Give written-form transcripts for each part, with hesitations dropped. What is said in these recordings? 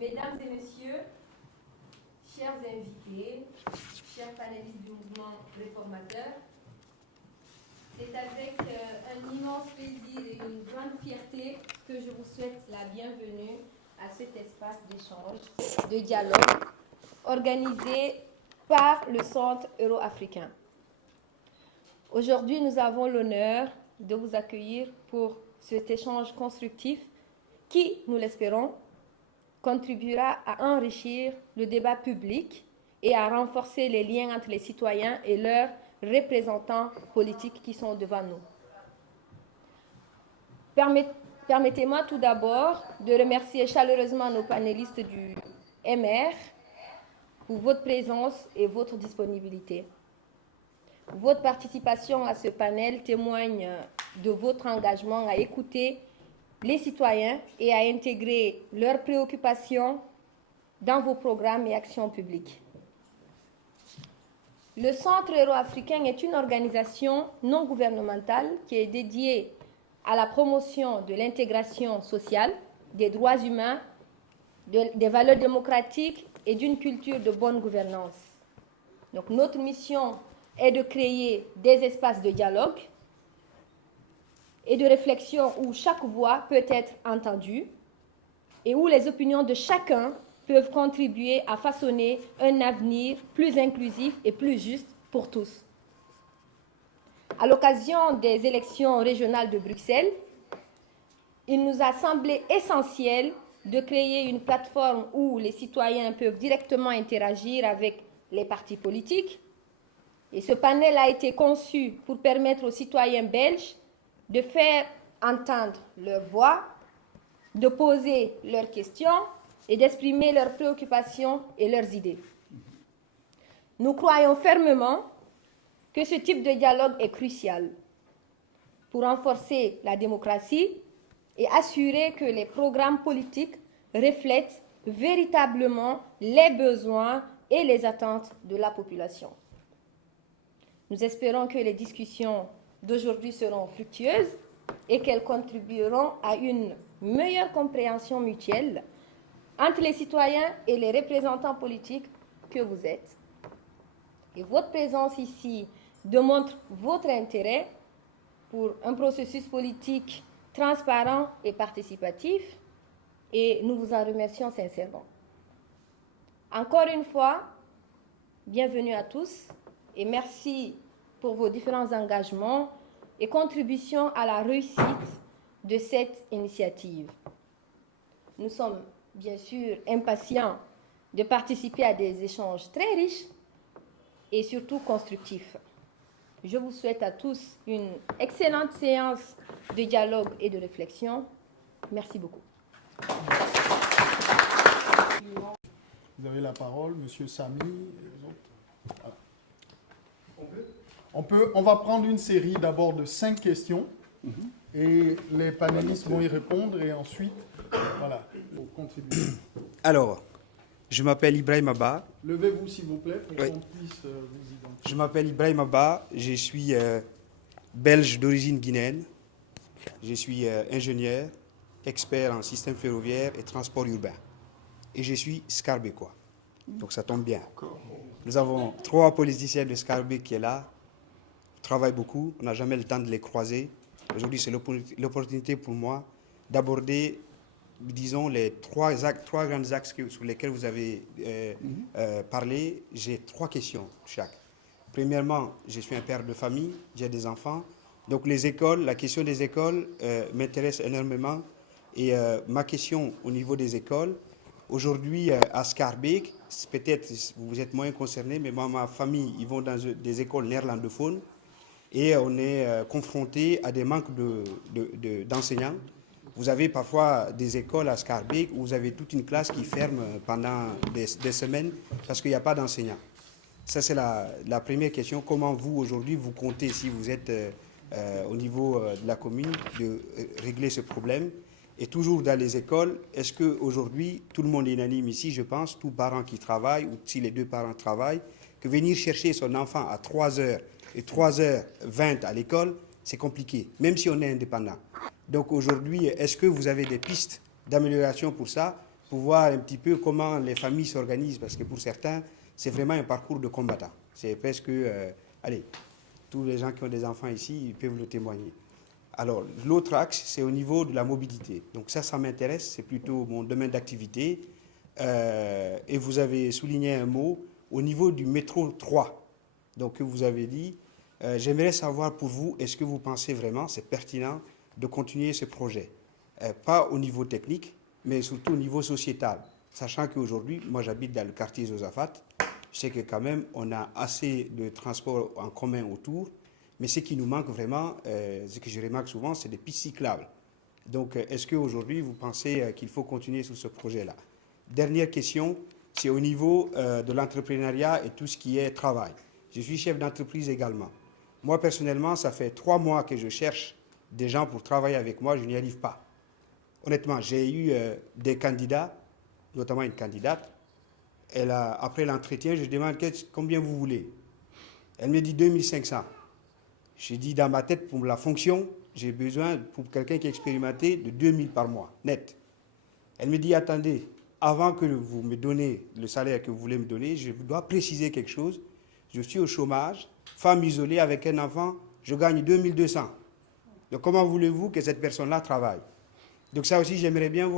Mesdames et messieurs, chers invités, chers panélistes du mouvement réformateur, c'est avec un immense plaisir et une grande fierté que je vous souhaite la bienvenue à cet espace d'échange, de dialogue, organisé par le Centre euro-africain. Aujourd'hui, nous avons l'honneur de vous accueillir pour cet échange constructif qui, nous l'espérons, contribuera à enrichir le débat public et à renforcer les liens entre les citoyens et leurs représentants politiques qui sont devant nous. Permettez-moi tout d'abord de remercier chaleureusement nos panélistes du MR pour votre présence et votre disponibilité. Votre participation à ce panel témoigne de votre engagement à écouter les citoyens et à intégrer leurs préoccupations dans vos programmes et actions publiques. Le Centre euro-africain est une organisation non gouvernementale qui est dédiée à la promotion de l'intégration sociale, des droits humains, des valeurs démocratiques et d'une culture de bonne gouvernance. Donc, notre mission est de créer des espaces de dialogue et de réflexion où chaque voix peut être entendue et où les opinions de chacun peuvent contribuer à façonner un avenir plus inclusif et plus juste pour tous. À l'occasion des élections régionales de Bruxelles, il nous a semblé essentiel de créer une plateforme où les citoyens peuvent directement interagir avec les partis politiques. Et ce panel a été conçu pour permettre aux citoyens belges de faire entendre leur voix, de poser leurs questions et d'exprimer leurs préoccupations et leurs idées. Nous croyons fermement que ce type de dialogue est crucial pour renforcer la démocratie et assurer que les programmes politiques reflètent véritablement les besoins et les attentes de la population. Nous espérons que les discussions d'aujourd'hui seront fructueuses et qu'elles contribueront à une meilleure compréhension mutuelle entre les citoyens et les représentants politiques que vous êtes. Et votre présence ici démontre votre intérêt pour un processus politique transparent et participatif, et nous vous en remercions sincèrement. Encore une fois, bienvenue à tous et merci pour vos différents engagements et contributions à la réussite de cette initiative. Nous sommes bien sûr impatients de participer à des échanges très riches et surtout constructifs. Je vous souhaite à tous une excellente séance de dialogue et de réflexion. Merci beaucoup. Vous avez la parole, Monsieur Samy et les autres. Voilà. On va prendre une série d'abord de 5 questions et les panélistes vont y répondre et ensuite, voilà, pour contribuer. Alors, je m'appelle Ibrahim Abba. Levez-vous s'il vous plaît pour qu'on puisse vous identifier. Je m'appelle Ibrahim Abba, je suis belge d'origine guinéenne. Je suis ingénieur, expert en système ferroviaire et transport urbain. Et je suis scarbécois. Donc ça tombe bien. Nous avons 3 politiciens de Scarbeck qui est là. On travaille beaucoup, on n'a jamais le temps de les croiser. Aujourd'hui, c'est l'opportunité pour moi d'aborder, disons, les 3 grands axes sur lesquels vous avez parlé. J'ai 3 questions chaque. Premièrement, je suis un père de famille, j'ai des enfants. Donc les écoles, la question des écoles m'intéresse énormément. Et ma question au niveau des écoles, aujourd'hui à Scarbeck, peut-être vous êtes moins concernés, mais moi, ma famille, ils vont dans des écoles néerlandophones et on est confronté à des manques d'enseignants. Vous avez parfois des écoles à Scarbeck où vous avez toute une classe qui ferme pendant des semaines parce qu'il n'y a pas d'enseignants. Ça, c'est la première question. Comment vous, aujourd'hui, vous comptez, si vous êtes au niveau de la commune, de régler ce problème? Et toujours dans les écoles, est-ce qu'aujourd'hui, tout le monde est unanime ici, je pense, tous parents qui travaillent, ou si les 2 parents travaillent, que venir chercher son enfant à 3h et 3h20 à l'école, c'est compliqué, même si on est indépendant. Donc aujourd'hui, est-ce que vous avez des pistes d'amélioration pour ça? pour voir un petit peu comment les familles s'organisent, parce que pour certains, c'est vraiment un parcours de combattant. C'est presque, allez, tous les gens qui ont des enfants ici, ils peuvent le témoigner. Alors, l'autre axe, c'est au niveau de la mobilité. Donc ça m'intéresse, c'est plutôt mon domaine d'activité. Et vous avez souligné un mot, au niveau du métro 3, donc que vous avez dit, j'aimerais savoir pour vous, est-ce que vous pensez vraiment, c'est pertinent de continuer ce projet? Pas au niveau technique, mais surtout au niveau sociétal. Sachant qu'aujourd'hui, moi j'habite dans le quartier Zozafat, je sais que quand même on a assez de transports en commun autour, mais ce qui nous manque vraiment, ce que je remarque souvent, c'est des pistes cyclables. Donc est-ce qu'aujourd'hui vous pensez qu'il faut continuer sur ce projet-là? Dernière question, c'est au niveau de l'entrepreneuriat et tout ce qui est travail. Je suis chef d'entreprise également. Moi personnellement, ça fait 3 mois que je cherche des gens pour travailler avec moi, je n'y arrive pas. Honnêtement, j'ai eu des candidats, notamment une candidate. Après l'entretien, je demande combien vous voulez. Elle me dit 2500. Je dis dans ma tête, pour la fonction, j'ai besoin, pour quelqu'un qui est expérimenté, de 2000 par mois, net. Elle me dit, attendez, avant que vous me donnez le salaire que vous voulez me donner, je dois préciser quelque chose. Je suis au chômage, femme isolée avec un enfant, je gagne 2200. Donc comment voulez-vous que cette personne-là travaille? Donc ça aussi, j'aimerais bien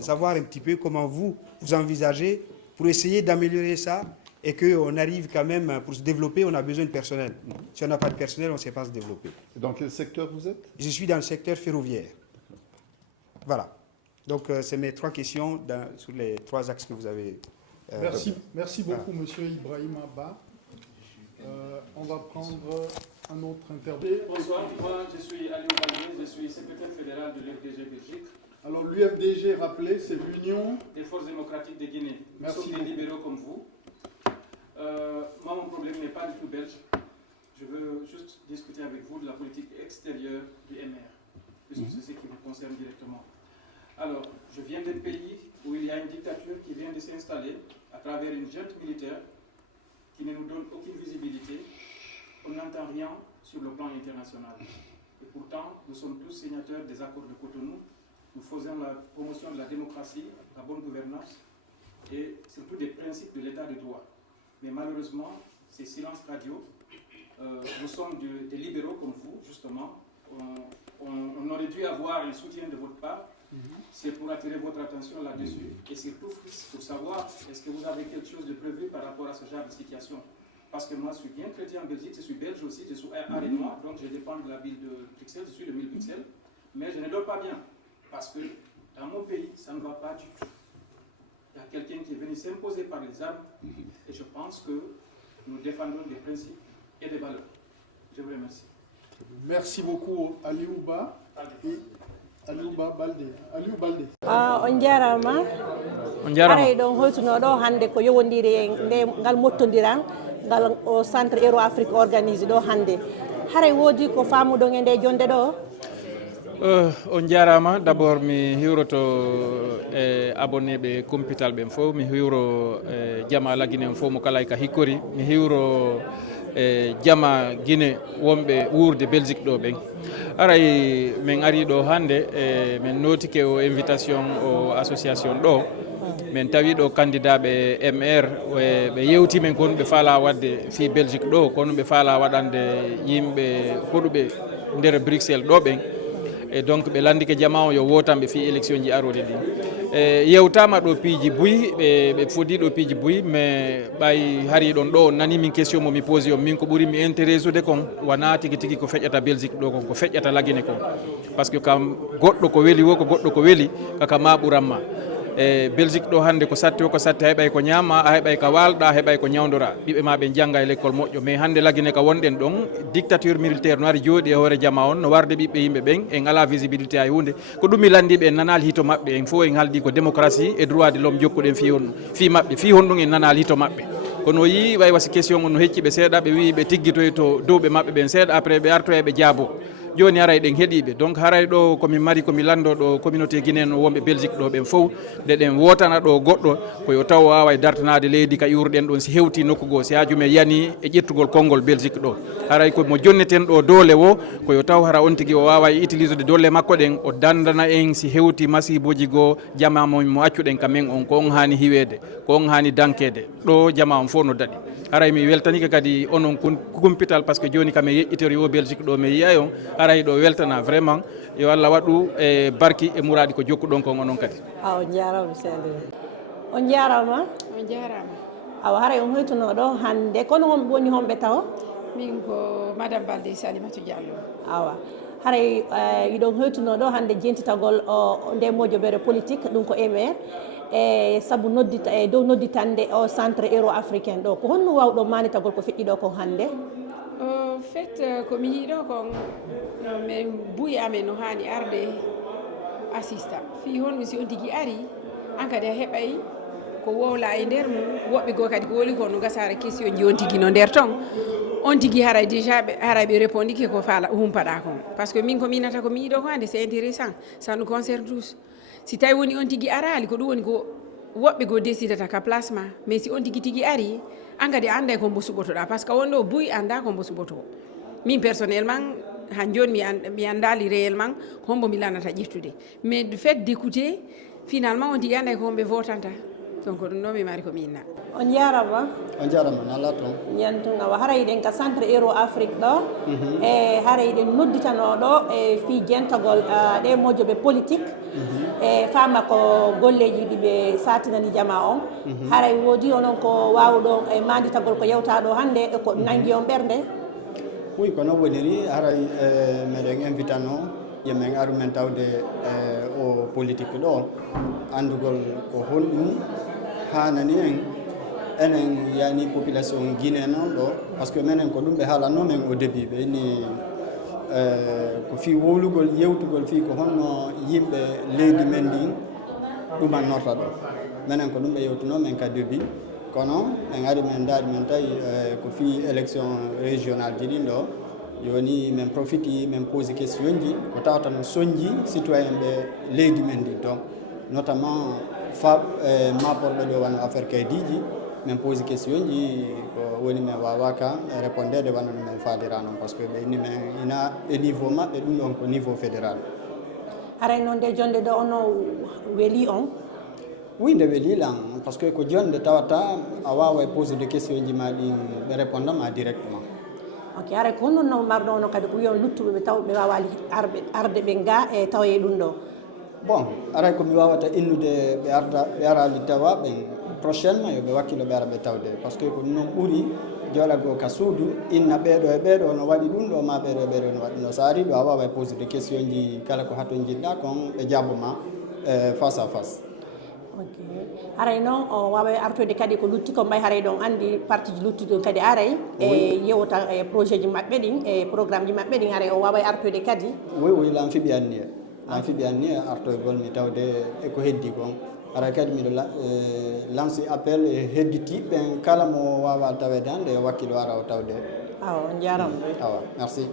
savoir un petit peu comment vous envisagez pour essayer d'améliorer ça et qu'on arrive quand même, pour se développer, on a besoin de personnel. Si on n'a pas de personnel, on ne sait pas se développer. Et dans quel secteur vous êtes? Je suis dans le secteur ferroviaire. Voilà. Donc c'est mes 3 questions sur les 3 axes que vous avez. Merci beaucoup, Monsieur Ibrahim Abba. On va prendre un autre intervenant. Bonsoir, moi je suis Aliou Balde, je suis secrétaire fédéral de l'UFDG Belgique. Alors l'UFDG, rappelez, c'est l'Union des forces démocratiques de Guinée. Nous Merci sommes des libéraux comme vous. Moi, mon problème n'est pas du tout belge. Je veux juste discuter avec vous de la politique extérieure du MR, puisque c'est ce qui vous concerne directement. Alors, je viens d'un pays où il y a une dictature qui vient de s'installer à travers une junte militaire qui ne nous donne aucune visibilité. On n'entend rien sur le plan international. Et pourtant, nous sommes tous signataires des accords de Cotonou. Nous faisons la promotion de la démocratie, la bonne gouvernance et surtout des principes de l'état de droit. Mais malheureusement, c'est silence radio. Nous sommes des libéraux comme vous, justement. On aurait dû avoir un soutien de votre part. C'est pour attirer votre attention là-dessus. Et surtout, pour savoir, est-ce que vous avez quelque chose de prévu par rapport à ce genre de situation? Parce que moi, je suis bien chrétien en Belgique, je suis belge aussi, je suis arénois, donc je dépends de la ville de Bruxelles, je suis de 1000 Bruxelles. Mais je ne dors pas bien. Parce que dans mon pays, ça ne va pas du tout. Il y a quelqu'un qui est venu s'imposer par les armes. Et je pense que nous défendons des principes et des valeurs. Je vous remercie. Merci beaucoup, Aliouba. Aliouba Balde. Aliou Balde. On jarama. On jarama. Aray ɗon hoytunoɗo hande ko yowodiri e ngal mottodiran ngal o centre Euro Afrique organisé ɗo hande. Haray woodi ko famuɗon e nde jonde ɗo? On jarama. D'abord mi hiwroto e abonnéɓe compital ɓen fof, mi hiwro jama Guinée en fof mo kala ka hikkori, mi hiwro jama Guinée wonɓe wuurde Belgique ɗo ɓen. Aray min ari ɗo hande min notike o invitation o association ɗo, min tawi ɗo candidat ɓe MR ɓe yewti men kono ɓe faala wadde fi Belgique ɗo, kono ɓe faala waɗande yimɓe hoɗuɓe nder Bruxelles ɗo ɓen. Et donc ɓe landike jama o yo wotanɓe fi élection ji arode ɗi. Yewtama ɗo piiji buyi, ɓe fodi ɗo piiji buyi, mais ɓay hari ɗon ɗo nani min question mo mi posi on, min ko ɓuuri mi intéressé ude kon wona tigui tigui ko feƴƴata Belgique ɗo kon, ko feƴƴata Laguine kon, par ce que kam goɗɗo ko weeli wo ko goɗɗo ko weeli kaka ma ɓuranma. E Belgique ɗo hande ko satti o ko satti, a heɓay ko ñaama, a heɓay ko walɗa, a heɓay ko ñawdora, ɓiɓɓe ma ɓe jangga e l'école moƴƴo. Mais hande Laguine ka wonɗen ɗon, dictature militaire no ari jooɗi e hoore jama on, no warde ɓiɓɓe yimɓe ɓen en ala visibilité hay hunde. Ko ɗum mi landiɓe en nanali hito maɓɓe, en fof en haaldi ko démocratie et droit de l'homme jokkuɗen fi maɓɓe, fi honɗum en nanali hito maɓɓe. Kono yi way wasi question on no hecci ɓe seeɗa, ɓe wi ɓe tiggitoy to dow ɓe maɓɓe ɓen seeɗa, après ɓe artoya ɓe jaabo. joni ara eɗen heeɗiɓe donc haray ɗo komin mari komi lando ɗo communauté guinéen wonɓe Belgique ɗo ɓen fof nde ɗen wotana ɗo goɗɗo koyo taw wawa dartanade leydi ka iwruɗen ɗon si hewti nokku goo si hajumen yani e ƴettugol konngol Belgique ɗo haray komo jonneten ɗo doole wo koyo taw hara on tigui o wawa utiliser de doole makko ɗen o dandana en si hewti masiboji goo jama mo accuɗen kamen on ko on hani hiwede ko on hani dankede ɗo jama on fof no daɗi haray mi weltanike kadi onon kumpital par ce que joni kam e yeƴƴitori o Belgique ɗo mi yiyay on haray ɗo weltana vraiment yo Allah waɗu e barki e muradi ko jokkuɗon kon onon kadi on jarama sende on jarama awa haray on hoytuno ɗo hande kono on woni homɓe taw min ko madame Balde Salimatu Diallo awa haray iɗon hoytuno ɗo hande jentitagol nde moƴoɓere politique ɗum ko émaire e saabu noddita e dow nodditande o centre euro africain ɗo ko honno wawɗo manitagol ko feƴƴi ɗo kon hannde fait komi yiiɗo kon min buuyi amen no hani arde assistant fi honmi si on tigui ari an kadi a heɓay ko wowla e nder mum woɓɓe goo kadi ko woli ko no gasara question ji on tigui no nder ton on tigui haray déjà haray ɓe répondike ko faala humpaɗa kon par ce que min ko minata ko mi yiiɗo ko hande c'est intéressant ça nous concerne tous si tawi woni on tigui arali ko ɗum woni ko woɓɓe goo décidata ka placement mais si on tigui ari an kadi a anda ko mbo suɓotoɗa par ce que wonɗo buuyi anda ko mbo suɓoto min personnellement han joni mi andali réellement hombo mi lanata ƴettude mais du fait d'écouter finalement on tigui anda ko homɓe votanta donc ɗum ɗo mi mari ko minna on jarama nala toon ñantunga wa haray ɗen ka centre euro afrique ɗo e haray ɗen nodditano ɗo e fi jentagol ɗe mojoɓe politique e fama ko golleji ɗiɓe satinani jama on haray woodi onon ko wawɗo e manditagol ko yewtaɗo hande e ko nanggui on ɓerde oui kono woniri haray meɗen invitano yemen aru men tawde o politique ɗo andugol ko honɗum hanani en enen yani population guinéen on ɗo par ce que minen ko ɗum ɓe haalanno men au début ɓe inni ko fi wowlugol yewtugol fi ko honno yimɓe leydi men ndin ɗumannorta ɗo minen ko ɗum ɓe yewtuno men ka début kono en ari men daari men tawi ko fi élection régional ji ɗin ɗo joni min profiti min pose question ji ko tawata no soñji citoyen ɓe leydi men ndin toon notamment maporɓe ɗo wano affaire kaydiji min pose question ji ko woni min wawaka répondede wano no min faalira noon par ce que ɓe inni min ina e niveau maɓɓe ɗum ɗon ko niveau fédéral haray noon nde jonde ɗo ono weeli on oui nde weelilan par ce que ko jonde tawata a wawa pose de question ji ma ɗin ɓe répondama directement ok haray ko honnon no marɗo ono kadi ko wiyon luttuɓe ɓe taw ɓe wawali arde ɓe ga e tawaye ɗum ɗo bon aray komi wawata innude ɓe arali tawa ɓen prochainement yoɓe wakkilo ɓe ara ɓe tawde par ce que ko noon ɓuuri joɗago ka suudu inna ɓeeɗo e ɓeeɗo no waɗi ɗum ɗo ma ɓeeɗo e ɓeeɗo no waɗi ɗo so ari ɗo a wawa pose de question ji kala ko hato jiɗɗa kon ɓe jaaboma face à face ok haray noon o wawa artoyde kadi ko lutti ko mbay haray ɗon andi partie ji luttuɗo kadi aray e yewta e projet ji maɓɓe ɗin e programme ji maɓɓe ɗin haray o wawa artoyde kadi oui lan fiɓi anni e lan fiɓi anni e artoygol mi tawde eko heddi kon ara kadi miɗo lance appel e hedditiɓe kala mo wawa tawede hande wakkilo ara o tawde awa on jarama awa merci